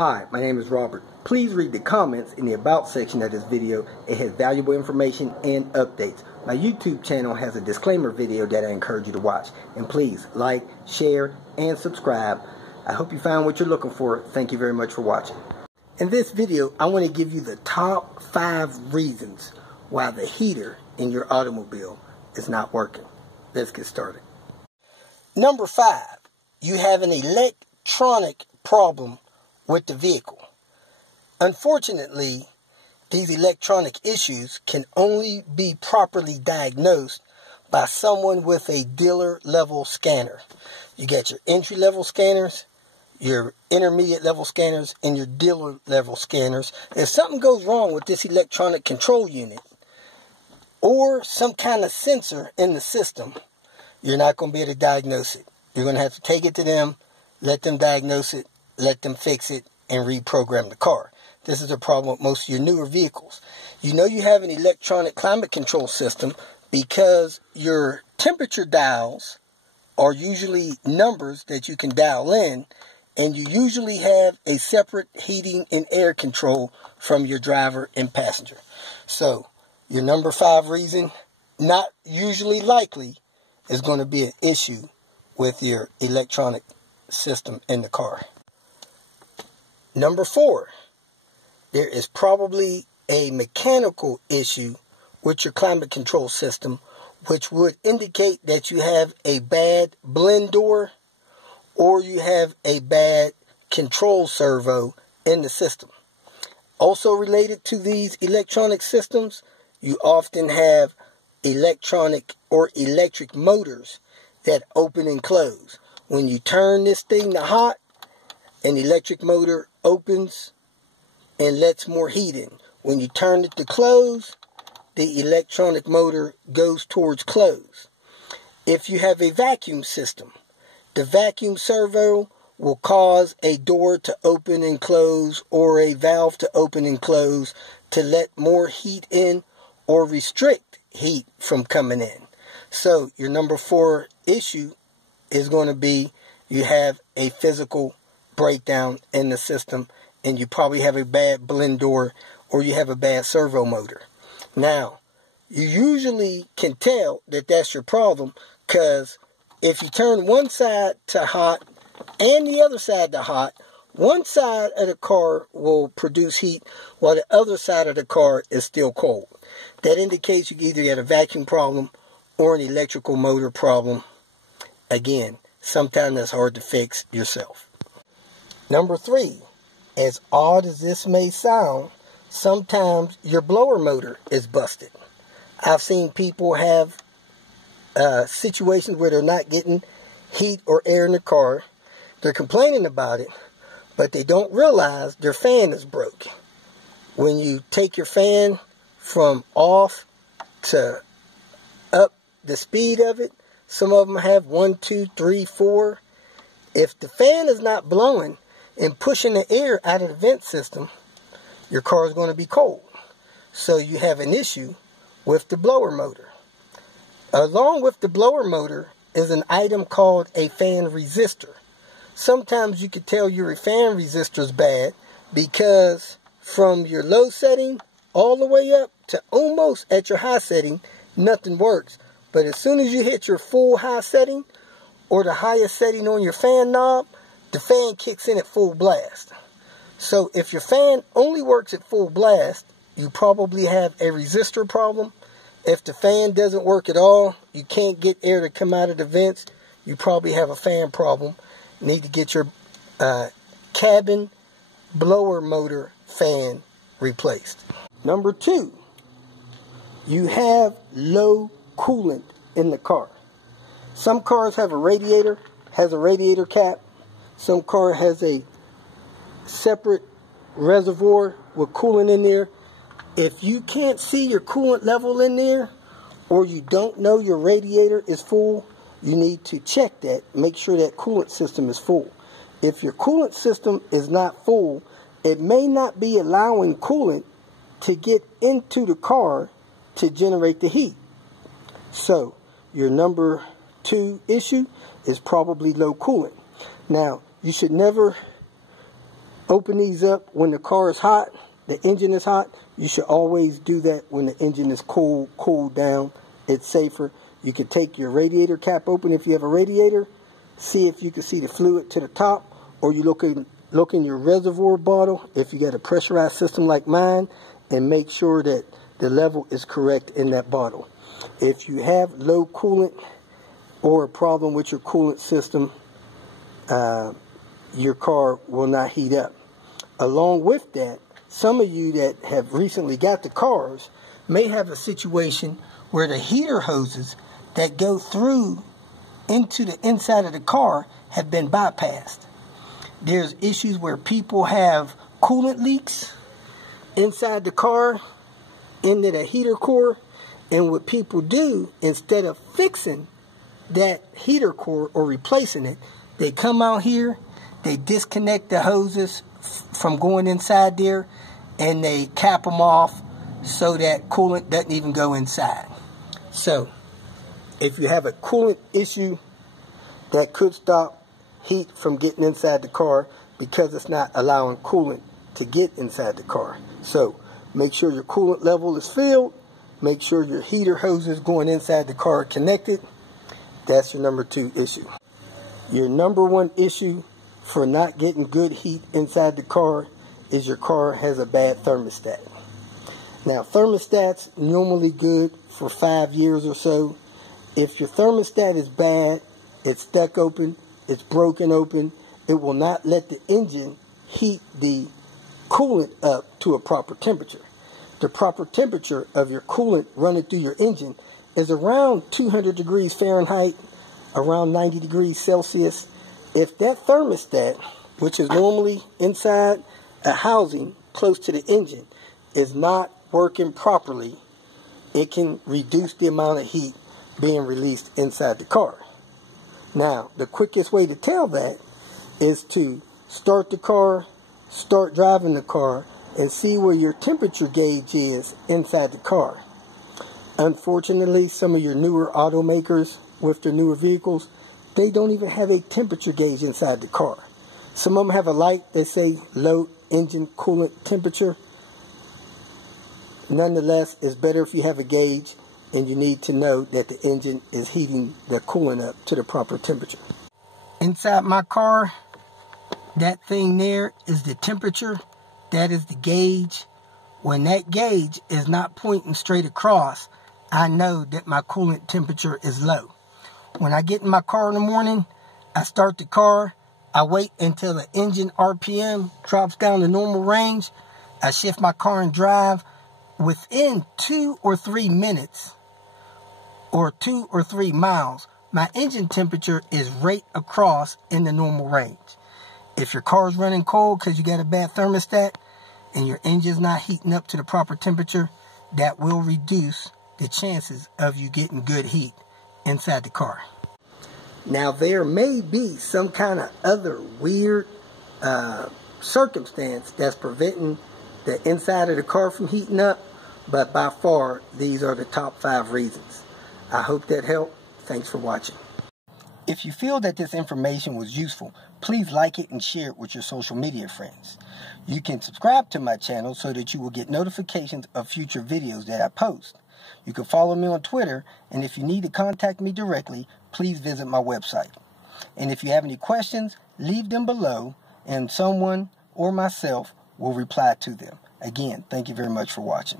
Hi, my name is Robert. Please read the comments in the About section of this video. It has valuable information and updates. My YouTube channel has a disclaimer video that I encourage you to watch. And please like, share, and subscribe. I hope you found what you're looking for. Thank you very much for watching. In this video, I want to give you the top 5 reasons why the heater in your automobile is not working. Let's get started. Number 5, you have an electronic problem with the vehicle. Unfortunately, these electronic issues can only be properly diagnosed by someone with a dealer level scanner. You get your entry level scanners, your intermediate level scanners, and your dealer level scanners. If something goes wrong with this electronic control unit or some kind of sensor in the system, you're not going to be able to diagnose it. You're going to have to take it to them, let them diagnose it, let them fix it, and reprogram the car. This is a problem with most of your newer vehicles. You know you have an electronic climate control system because your temperature dials are usually numbers that you can dial in, and you usually have a separate heating and air control from your driver and passenger. So, your number 5 reason, not usually likely, is going to be an issue with your electronic system in the car. Number 4, there is probably a mechanical issue with your climate control system, which would indicate that you have a bad blend door or you have a bad control servo in the system. Also related to these electronic systems, you often have electronic or electric motors that open and close. When you turn this thing to hot, an electric motor opens and lets more heat in. When you turn it to close, the electronic motor goes towards close. If you have a vacuum system, the vacuum servo will cause a door to open and close or a valve to open and close to let more heat in or restrict heat from coming in. So your number 4 issue is going to be you have a physical breakdown in the system, and you probably have a bad blend door or you have a bad servo motor. Now, you usually can tell that that's your problem because if you turn one side to hot and the other side to hot, one side of the car will produce heat while the other side of the car is still cold. That indicates you either got a vacuum problem or an electrical motor problem. Again, sometimes that's hard to fix yourself. Number 3, as odd as this may sound, sometimes your blower motor is busted. I've seen people have situations where they're not getting heat or air in the car. They're complaining about it, but they don't realize their fan is broken. When you take your fan from off to up the speed of it, some of them have 1, 2, 3, 4. If the fan is not blowing and pushing the air out of the vent system, your car is going to be cold. So you have an issue with the blower motor. Along with the blower motor is an item called a fan resistor. Sometimes you can tell your fan resistor is bad because from your low setting all the way up to almost at your high setting, nothing works. But as soon as you hit your full high setting or the highest setting on your fan knob, the fan kicks in at full blast. So if your fan only works at full blast, you probably have a resistor problem. If the fan doesn't work at all, you can't get air to come out of the vents, you probably have a fan problem. You need to get your cabin blower motor fan replaced. Number 2, you have low coolant in the car. Some cars have a radiator, has a radiator cap. Some car has a separate reservoir with coolant in there. If you can't see your coolant level in there, or you don't know your radiator is full, you need to check that. Make sure that coolant system is full. If your coolant system is not full, it may not be allowing coolant to get into the car to generate the heat. So, your number 2 issue is probably low coolant. Now, you should never open these up when the car is hot, the engine is hot. You should always do that when the engine is cooled down. It's safer. You can take your radiator cap open if you have a radiator, see if you can see the fluid to the top, or you look in your reservoir bottle if you got a pressurized system like mine, and make sure that the level is correct in that bottle. If you have low coolant or a problem with your coolant system, your car will not heat up. Along with that, some of you that have recently got the cars may have a situation where the heater hoses that go through into the inside of the car have been bypassed. There's issues where people have coolant leaks inside the car, into the heater core, and what people do, instead of fixing that heater core or replacing it, they come out here, they disconnect the hoses from going inside there, and they cap them off so that coolant doesn't even go inside. So, if you have a coolant issue that could stop heat from getting inside the car because it's not allowing coolant to get inside the car. So, make sure your coolant level is filled. Make sure your heater hoses going inside the car are connected. That's your number 2 issue. Your number 1 issue for not getting good heat inside the car is your car has a bad thermostat. Now, thermostat's normally good for 5 years or so. If your thermostat is bad, it's stuck open, it's broken open, it will not let the engine heat the coolant up to a proper temperature. The proper temperature of your coolant running through your engine is around 200 degrees Fahrenheit, around 90 degrees Celsius. If that thermostat, which is normally inside a housing close to the engine, is not working properly, it can reduce the amount of heat being released inside the car. Now, the quickest way to tell that is to start the car, start driving the car, and see where your temperature gauge is inside the car. Unfortunately, some of your newer automakers with their newer vehicles, they don't even have a temperature gauge inside the car. Some of them have a light that say low engine coolant temperature. Nonetheless, it's better if you have a gauge, and you need to know that the engine is heating the coolant up to the proper temperature. Inside my car, that thing there is the temperature. That is the gauge. When that gauge is not pointing straight across, I know that my coolant temperature is low. When I get in my car in the morning, I start the car, I wait until the engine RPM drops down to normal range, I shift my car and drive. Within 2 or 3 minutes, or 2 or 3 miles, my engine temperature is right across in the normal range. If your car is running cold because you got a bad thermostat and your engine's not heating up to the proper temperature, that will reduce the chances of you getting good heat inside the car. Now, there may be some kind of other weird circumstance that's preventing the inside of the car from heating up, but by far, these are the top 5 reasons. I hope that helped. Thanks for watching. If you feel that this information was useful, please like it and share it with your social media friends. You can subscribe to my channel so that you will get notifications of future videos that I post. You can follow me on Twitter, and if you need to contact me directly, please visit my website. And if you have any questions, leave them below, and someone or myself will reply to them. Again, thank you very much for watching.